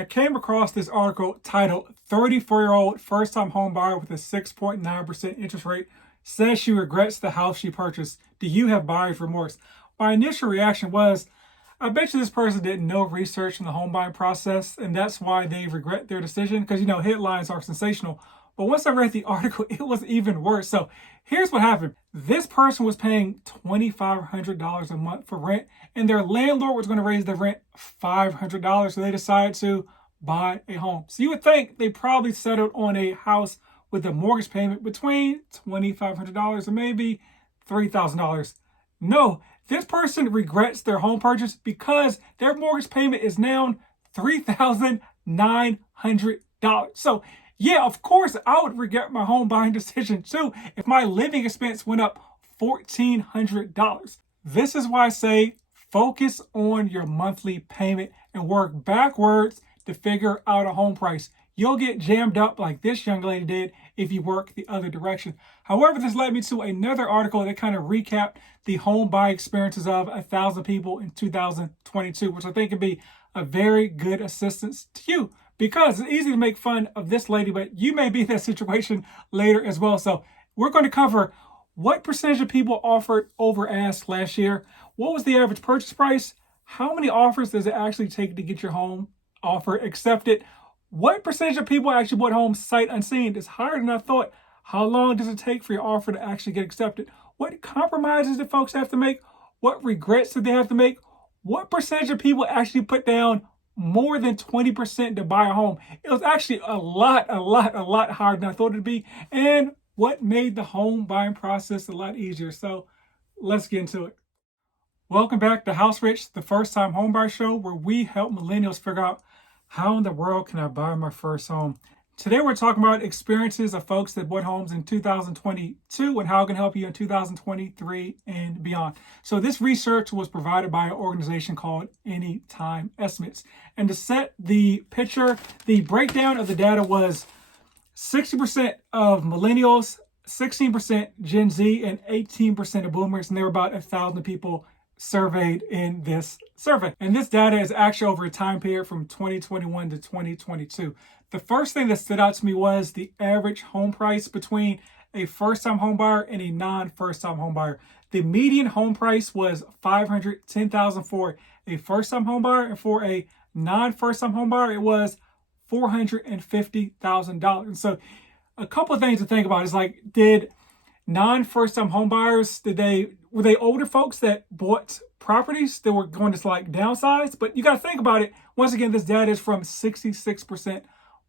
I came across this article titled 34-year-old first-time home buyer with a 6.9% interest rate says she regrets the house she purchased. Do you have buyer's remorse? My initial reaction was, I bet you this person did no research in the home buying process, and that's why they regret their decision, because, headlines are sensational. But once I read the article, it was even worse. So here's what happened. This person was paying $2,500 a month for rent, and their landlord was going to raise the rent $500. So they decided to buy a home. So you would think they probably settled on a house with a mortgage payment between $2,500 and maybe $3,000. No, this person regrets their home purchase because their mortgage payment is now $3,900. So yeah, of course, I would regret my home buying decision too if my living expense went up $1,400. This is why I say focus on your monthly payment and work backwards to figure out a home price. You'll get jammed up like this young lady did if you work the other direction. However, this led me to another article that kind of recapped the home buying experiences of 1,000 people in 2022, which I think could be a very good assistance to you. Because it's easy to make fun of this lady, but you may be in that situation later as well. So we're going to cover what percentage of people offered over ask last year, what was the average purchase price, how many offers does it actually take to get your home offer accepted, what percentage of people actually bought homes sight unseen. It's higher than I thought. How long does it take for your offer to actually get accepted? What compromises do folks have to make? What regrets do they have to make? What percentage of people actually put down more than 20% to buy a home? It was actually a lot higher than I thought it'd be. And what made the home buying process a lot easier? So let's get into it. Welcome back to House Rich, the first time home buyer show where we help millennials figure out how in the world can I buy my first home. Today we're talking about experiences of folks that bought homes in 2022 and how it can help you in 2023 and beyond. So this research was provided by an organization called Anytime Estimates. And to set the picture, the breakdown of the data was 60% of millennials, 16% Gen Z, and 18% of boomers. And there were about 1,000 people surveyed in this survey. And this data is actually over a time period from 2021 to 2022. The first thing that stood out to me was the average home price between a first-time home buyer and a non-first-time home buyer. The median home price was $510,000 for a first-time home buyer, and for a non-first-time home buyer, it was $450,000. And so a couple of things to think about is like, did non-first-time home buyers, were they older folks that bought properties that were going to like downsize? But you got to think about it. Once again, this data is from 66%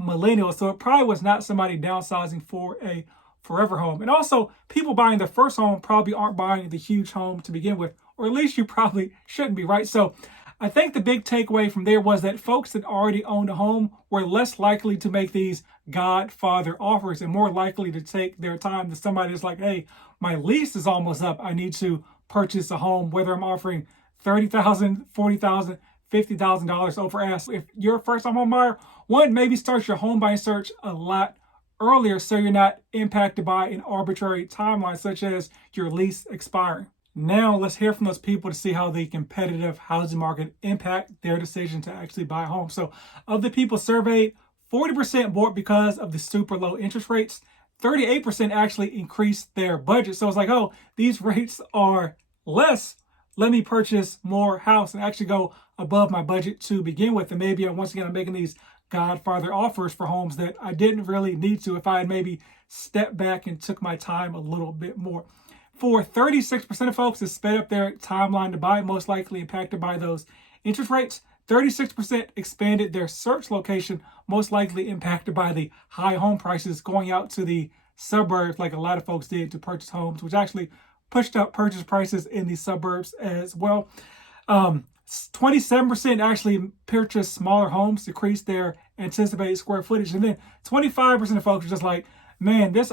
millennials. So it probably was not somebody downsizing for a forever home. And also, people buying their first home probably aren't buying the huge home to begin with, or at least you probably shouldn't be, right? So I think the big takeaway from there was that folks that already owned a home were less likely to make these Godfather offers and more likely to take their time than somebody that's like, hey, my lease is almost up. I need to purchase a home, whether I'm offering $30,000, $40,000, $50,000 over ask. If you're a first-time home buyer, one, maybe start your home buying search a lot earlier so you're not impacted by an arbitrary timeline such as your lease expiring. Now let's hear from those people to see how the competitive housing market impact their decision to actually buy a home. So of the people surveyed, 40% bought because of the super low interest rates. 38% actually increased their budget. So it's like, oh, these rates are less. Let me purchase more house and actually go above my budget to begin with. And maybe once again, I'm making these Godfather offers for homes that I didn't really need to if I had maybe stepped back and took my time a little bit more. For 36% of folks that sped up their timeline to buy, most likely impacted by those interest rates. 36% expanded their search location, most likely impacted by the high home prices, going out to the suburbs like a lot of folks did to purchase homes, which actually pushed up purchase prices in the suburbs as well. 27% actually purchased smaller homes, decreased their anticipated square footage. And then 25% of folks are just like, man, this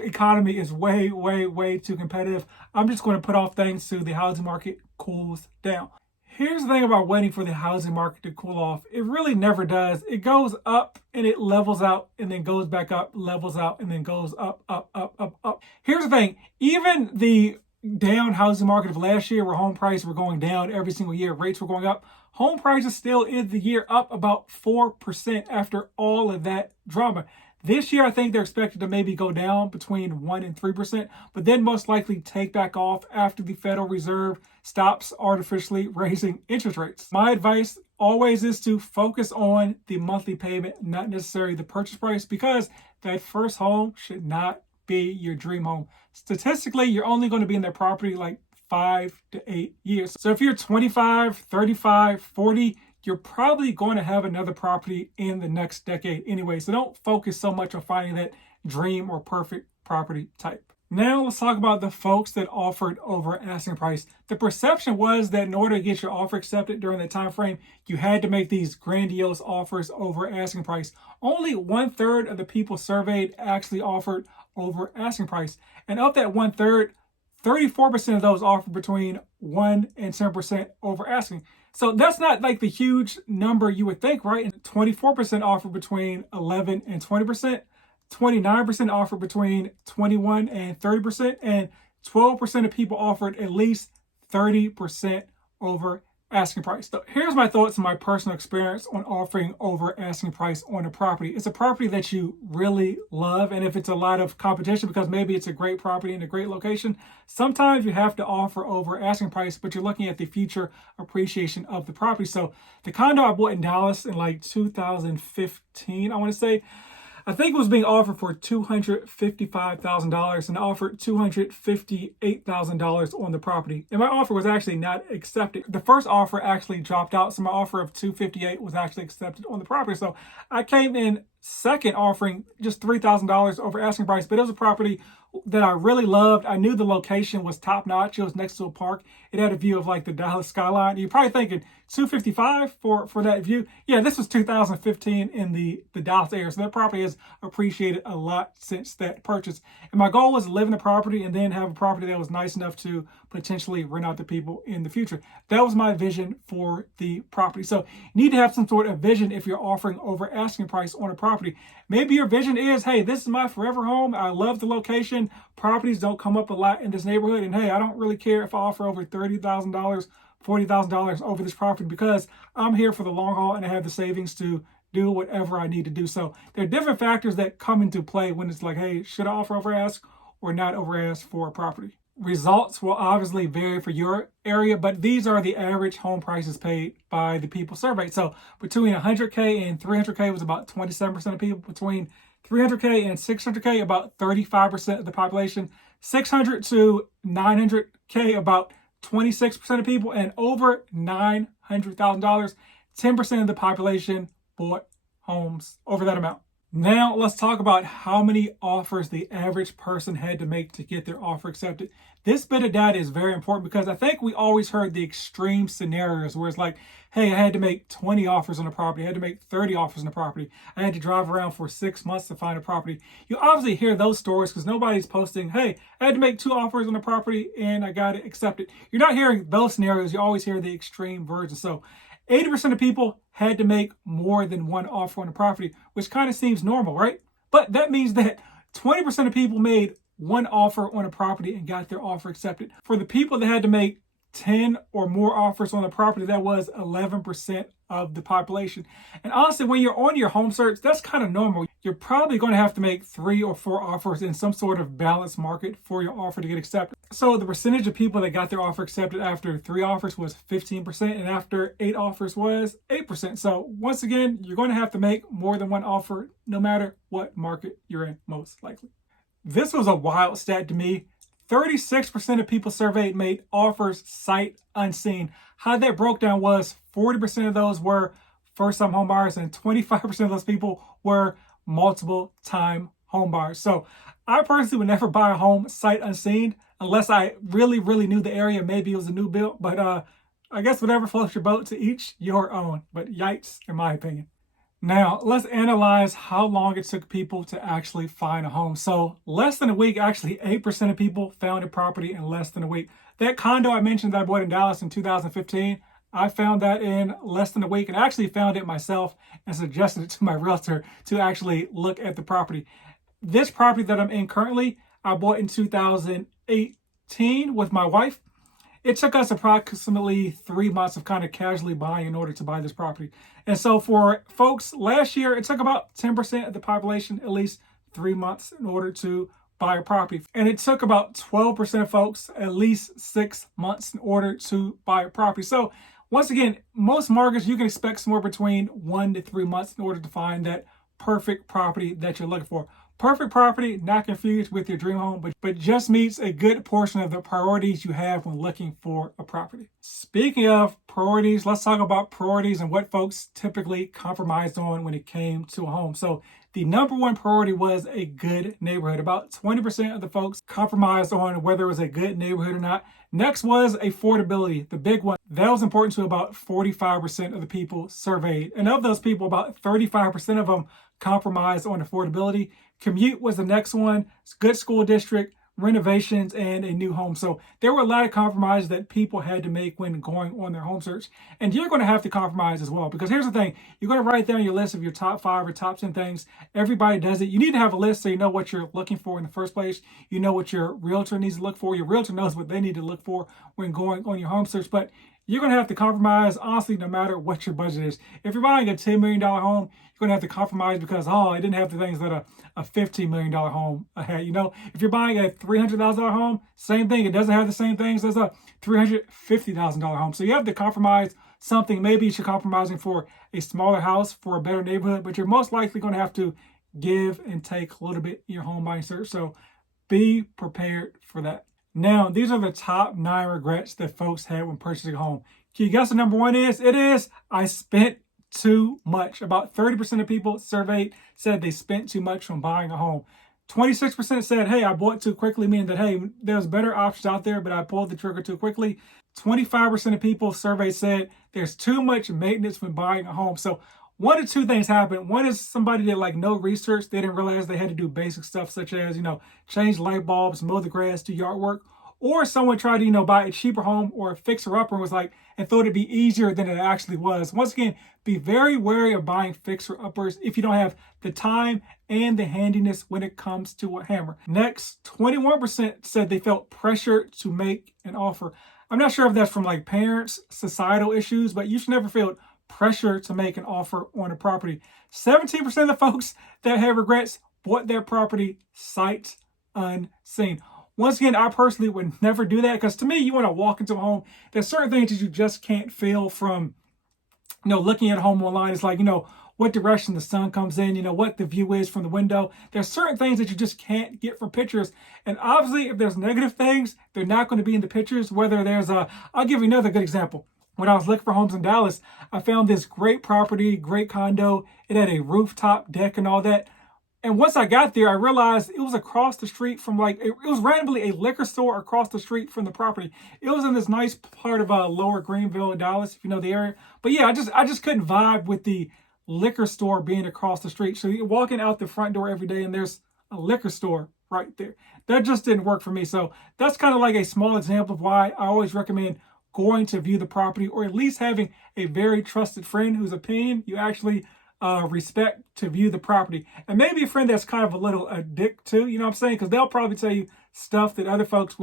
economy is way too competitive. I'm just going to put off things till the housing market cools down. Here's the thing about waiting for the housing market to cool off. It really never does. It goes up and it levels out and then goes back up, levels out and then goes up. Here's the thing. Even the down housing market of last year where home prices were going down every single year, rates were going up, home prices still end the year up about 4% after all of that drama. This year, I think they're expected to maybe go down between 1 and 3%, but then most likely take back off after the Federal Reserve stops artificially raising interest rates. My advice always is to focus on the monthly payment, not necessarily the purchase price, because that first home should not be your dream home. Statistically, you're only going to be in that property like 5 to 8 years. So if you're 25, 35, 40, you're probably going to have another property in the next decade anyway. So don't focus so much on finding that dream or perfect property type. Now let's talk about the folks that offered over asking price. The perception was that in order to get your offer accepted during that time frame, you had to make these grandiose offers over asking price. Only 1/3 of the people surveyed actually offered over asking price. And of that 1/3, 34% of those offered between 1 and 10% over asking. So that's not like the huge number you would think, right? And 24% offered between 11 and 20%, 29% offered between 21 and 30%, and 12% of people offered at least 30% over asking price. So here's my thoughts and my personal experience on offering over asking price on a property. It's a property that you really love, and if it's a lot of competition because maybe it's a great property in a great location, sometimes you have to offer over asking price, but you're looking at the future appreciation of the property. So the condo I bought in Dallas in like 2015, I want to say, I think it was being offered for $255,000, and I offered $258,000 on the property. And my offer was actually not accepted. The first offer actually dropped out, so my offer of $258,000 was actually accepted on the property. So I came in second offering just $3,000 over asking price, but it was a property that I really loved. I knew the location was top notch. It was next to a park. It had a view of like the Dallas skyline. You're probably thinking $255,000 for that view. Yeah, this was 2015 in the Dallas area. So that property has appreciated a lot since that purchase. And my goal was to live in the property and then have a property that was nice enough to potentially rent out to people in the future. That was my vision for the property. So you need to have some sort of vision if you're offering over asking price on a property. Maybe your vision is, hey, this is my forever home. I love the location. Properties don't come up a lot in this neighborhood. And hey, I don't really care if I offer over $30,000, $40,000 over this property because I'm here for the long haul and I have the savings to do whatever I need to do. So there are different factors that come into play when it's like, hey, should I offer over ask or not over ask for a property? Results will obviously vary for your area, but these are the average home prices paid by the people surveyed. So between 100K and 300K was about 27% of people. Between 300K and 600K, about 35% of the population. 600 to 900K, about 26% of people. And over $900,000, 10% of the population bought homes over that amount. Now let's talk about how many offers the average person had to make to get their offer accepted. This bit of data is very important because I think we always heard the extreme scenarios where it's like, hey, I had to make 20 offers on a property. I had to make 30 offers on a property. I had to drive around for 6 months to find a property. You obviously hear those stories because nobody's posting, hey, I had to make 2 offers on a property and I got it accepted. You're not hearing those scenarios. You always hear the extreme version. So 80% of people had to make more than 1 offer on a property, which kind of seems normal, right? But that means that 20% of people made 1 offer on a property and got their offer accepted. For the people that had to make 10 or more offers on a property, that was 11% of the population. And honestly, when you're on your home search, that's kind of normal. You're probably going to have to make 3 or 4 offers in some sort of balanced market for your offer to get accepted. So the percentage of people that got their offer accepted after 3 offers was 15%, and after 8 offers was 8%. So once again, you're going to have to make more than 1 offer no matter what market you're in, most likely. This was a wild stat to me. 36% of people surveyed made offers sight unseen. How that broke down was 40% of those were first-time home buyers and 25% of those people were multiple-time home buyers. So I personally would never buy a home sight unseen unless I really, really knew the area. Maybe it was a new build, but I guess whatever floats your boat, to each your own. But yikes, in my opinion. Now, let's analyze how long it took people to actually find a home. So less than a week, actually 8% of people found a property in less than a week. That condo I mentioned that I bought in Dallas in 2015, I found that in less than a week and actually found it myself and suggested it to my realtor to actually look at the property. This property that I'm in currently, I bought in 2018 with my wife. it took us approximately 3 months of kind of casually buying in order to buy this property. And so for folks last year, it took about 10% of the population at least 3 months in order to buy a property. And it took about 12% of folks at least 6 months in order to buy a property. So once again, most markets, you can expect somewhere between 1 to 3 months in order to find that perfect property that you're looking for. Perfect property, not confused with your dream home, but just meets a good portion of the priorities you have when looking for a property. Speaking of priorities, let's talk about priorities and what folks typically compromised on when it came to a home. So the number one priority was a good neighborhood. About 20% of the folks compromised on whether it was a good neighborhood or not. Next was affordability, the big one. That was important to about 45% of the people surveyed. And of those people, about 35% of them compromised on affordability. Commute was the next one. Good school district, renovations, and a new home. So there were a lot of compromises that people had to make when going on their home search. And you're going to have to compromise as well, because here's the thing. You're going to write down your list of your top 5 or top 10 things. Everybody does it. You need to have a list so you know what you're looking for in the first place. You know what your realtor needs to look for. Your realtor knows what they need to look for when going on your home search. But you're going to have to compromise, honestly, no matter what your budget is. If you're buying a $10 million home, you're going to have to compromise because, I didn't have the things that a $15 million home had. If you're buying a $300,000 home, same thing. It doesn't have the same things as a $350,000 home. So you have to compromise something. Maybe you're compromising for a smaller house, for a better neighborhood, but you're most likely going to have to give and take a little bit in your home buying search. So be prepared for that. Now, these are the top 9 regrets that folks had when purchasing a home. Can you guess what number 1 is? It is, I spent too much. About 30% of people surveyed said they spent too much on buying a home. 26% said, hey, I bought too quickly, meaning that, hey, there's better options out there, but I pulled the trigger too quickly. 25% of people surveyed said there's too much maintenance when buying a home. So one of two things happened. One is somebody did no research. They didn't realize they had to do basic stuff such as, change light bulbs, mow the grass, do yard work. Or someone tried to, buy a cheaper home or a fixer-upper and was and thought it'd be easier than it actually was. Once again, be very wary of buying fixer-uppers if you don't have the time and the handiness when it comes to a hammer. Next, 21% said they felt pressure to make an offer. I'm not sure if that's from parents, societal issues, but you should never feel pressure to make an offer on a property. 17% of the folks that have regrets bought their property sight unseen. Once again, I personally would never do that, because to me, you want to walk into a home. There's certain things that you just can't feel from, looking at a home online. It's what direction the sun comes in, what the view is from the window. There's certain things that you just can't get from pictures. And obviously, if there's negative things, they're not going to be in the pictures. Whether there's I'll give you another good example. When I was looking for homes in Dallas, I found this great property, great condo. It had a rooftop deck and all that. And once I got there, I realized it was across the street from it was randomly a liquor store across the street from the property. It was in this nice part of Lower Greenville, Dallas, if you know the area. But yeah, I just couldn't vibe with the liquor store being across the street. So you're walking out the front door every day and there's a liquor store right there. That just didn't work for me. So that's kind of a small example of why I always recommend going to view the property, or at least having a very trusted friend whose opinion you actually respect to view the property. And maybe a friend that's kind of a little a dick too, you know what I'm saying? Because they'll probably tell you stuff that other folks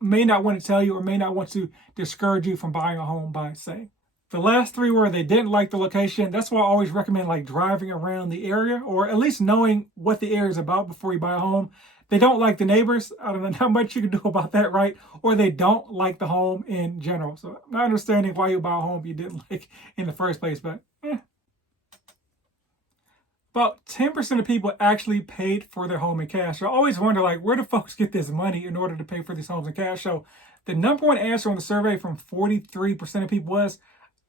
may not want to tell you, or may not want to discourage you from buying a home by saying. The last 3 were they didn't like the location. That's why I always recommend driving around the area, or at least knowing what the area is about before you buy a home. They don't like the neighbors. I don't know how much you can do about that, right? Or they don't like the home in general. So not understanding why you buy a home you didn't like in the first place, but About 10% of people actually paid for their home in cash. I always wonder, where do folks get this money in order to pay for these homes in cash? So the number one answer on the survey from 43% of people was,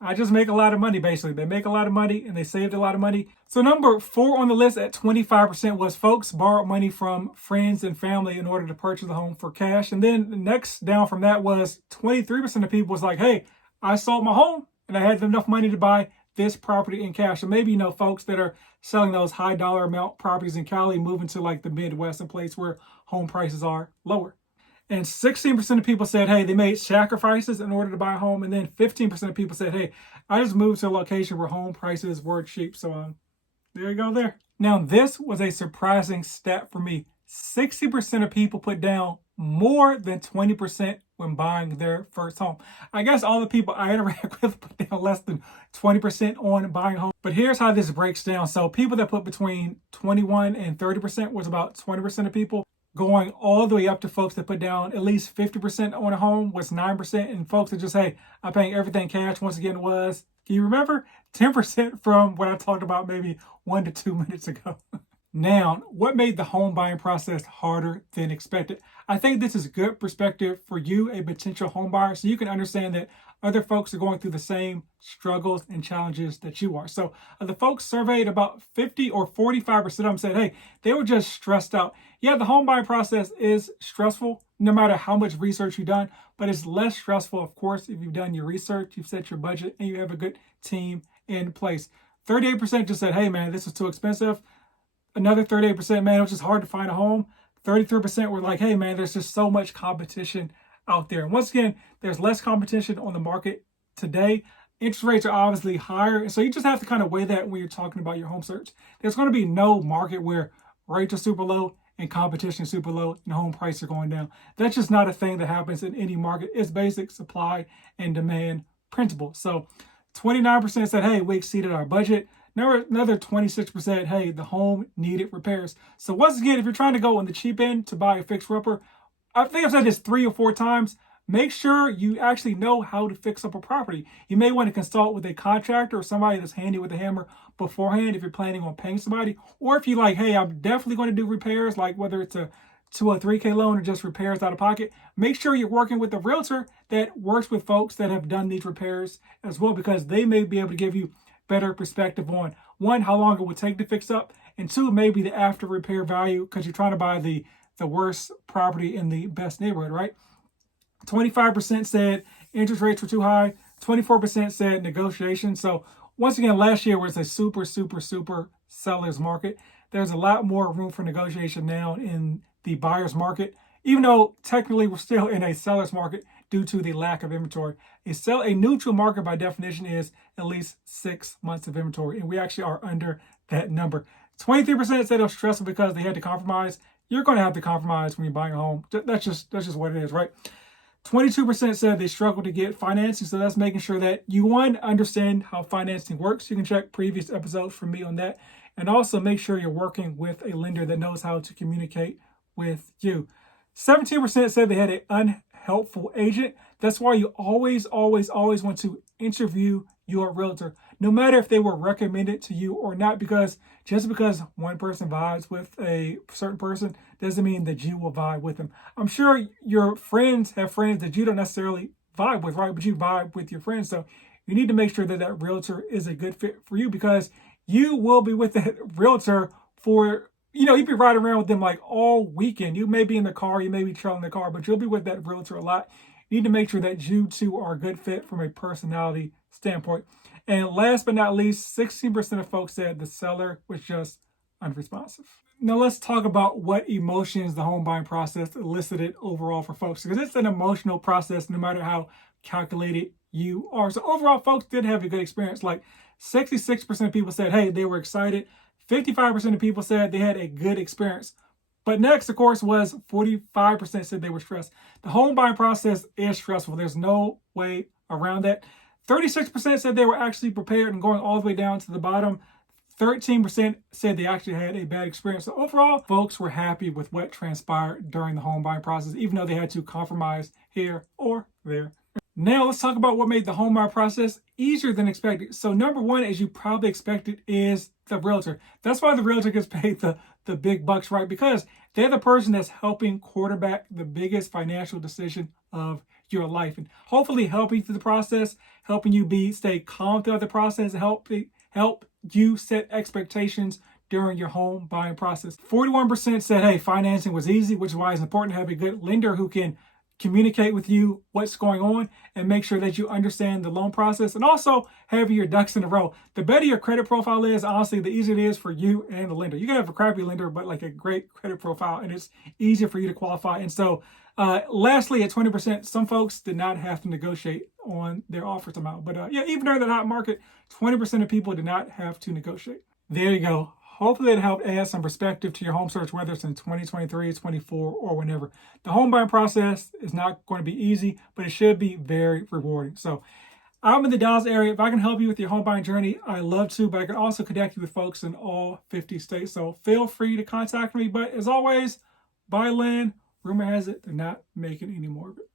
I just make a lot of money, basically. They make a lot of money and they saved a lot of money. So number 4 on the list at 25% was folks borrowed money from friends and family in order to purchase a home for cash. And then next down from that was 23% of people was hey, I sold my home and I had enough money to buy this property in cash. So maybe, folks that are selling those high dollar amount properties in Cali, moving to the Midwest, a place where home prices are lower. And 16% of people said, hey, they made sacrifices in order to buy a home. And then 15% of people said, hey, I just moved to a location where home prices were cheap. So there you go there. Now, this was a surprising stat for me. 60% of people put down more than 20% when buying their first home. I guess all the people I interact with put down less than 20% on buying a home. But here's how this breaks down. So people that put between 21 and 30% was about 20% of people. Going all the way up to folks that put down at least 50% on a home was 9%. And folks that just, hey, I'm paying everything cash, once again was, can you remember? 10% from what I talked about maybe 1 to 2 minutes ago. Now, what made the home buying process harder than expected? I think this is good perspective for you, a potential home buyer, so you can understand that other folks are going through the same struggles and challenges that you are. So the folks surveyed, about 50 or 45% of them said, hey, they were just stressed out. Yeah, the home buying process is stressful no matter how much research you've done, but it's less stressful, of course, if you've done your research, you've set your budget, and you have a good team in place. 38% just said, hey, man, this is too expensive. Another 38%, man, it was just hard to find a home. 33% were like, hey, man, there's just so much competition out there. And once again, there's less competition on the market today. Interest rates are obviously higher. And so you just have to kind of weigh that when you're talking about your home search. There's going to be no market where rates are super low and competition is super low and home prices are going down. That's just not a thing that happens in any market. It's basic supply and demand principle. So 29% said, hey, we exceeded our budget. Another 26%, hey, the home needed repairs. So once again, if you're trying to go on the cheap end to buy a fixer-upper, I think I've said this 3 or 4 times, make sure you actually know how to fix up a property. You may want to consult with a contractor or somebody that's handy with a hammer beforehand if you're planning on paying somebody. Or if you're like, hey, I'm definitely going to do repairs, like whether it's a 203K loan or just repairs out of pocket, make sure you're working with a realtor that works with folks that have done these repairs as well, because they may be able to give you better perspective on, 1, how long it would take to fix up, and 2, maybe the after repair value, because you're trying to buy the worst property in the best neighborhood, right? 25% said interest rates were too high. 24% said negotiation. So once again, last year was a super seller's market. There's a lot more room for negotiation now in the buyer's market, even though technically we're still in a seller's market due to the lack of inventory. A neutral market by definition is at least 6 months of inventory, and we actually are under that number. 23% said it was stressful because they had to compromise. You're going to have to compromise when you're buying a home. That's just what it is, right? 22% said they struggled to get financing, so that's making sure that you, 1, understand how financing works. You can check previous episodes from me on that, and also make sure you're working with a lender that knows how to communicate with you. 17% said they had an unhelpful agent. That's why you always want to interview your realtor, no matter if they were recommended to you or not, because just because one person vibes with a certain person doesn't mean that you will vibe with them. I'm sure your friends have friends that you don't necessarily vibe with, right? But you vibe with your friends. So you need to make sure that that realtor is a good fit for you, because you will be with that realtor for, you'd be riding around with them like all weekend. You may be in the car, you may be trailing the car, but you'll be with that realtor a lot. You need to make sure that you two are a good fit from a personality standpoint. And last but not least, 16% of folks said the seller was just unresponsive. Now let's talk about what emotions the home buying process elicited overall for folks, because it's an emotional process no matter how calculated you are. So overall, folks did have a good experience. Like 66% of people said, hey, they were excited. 55% of people said they had a good experience. But next, of course, was 45% said they were stressed. The home buying process is stressful. There's no way around that. 36% said they were actually prepared, and going all the way down to the bottom, 13% said they actually had a bad experience. So overall, folks were happy with what transpired during the home buying process, even though they had to compromise here or there. Now let's talk about what made the home buy process easier than expected. So number 1, as you probably expected, is the realtor. That's why the realtor gets paid the big bucks, right? Because they're the person that's helping quarterback the biggest financial decision of your life, and hopefully helping through the process, helping you stay calm throughout the process, and help you set expectations during your home buying process. 41% said, hey, financing was easy, which is why it's important to have a good lender who can communicate with you what's going on and make sure that you understand the loan process, and also have your ducks in a row. The better your credit profile is, honestly, the easier it is for you and the lender. You can have a crappy lender, but like a great credit profile, and it's easier for you to qualify. And so lastly, at 20%, some folks did not have to negotiate on their offers amount. But even during the hot market, 20% of people did not have to negotiate. There you go. hopefully it helped add some perspective to your home search, whether it's in 2023, 24, or whenever. The home buying process is not going to be easy, but it should be very rewarding. So I'm in the Dallas area. If I can help you with your home buying journey, I love to, but I can also connect you with folks in all 50 states. So feel free to contact me. But as always, buy land. Rumor has it they're not making any more of it.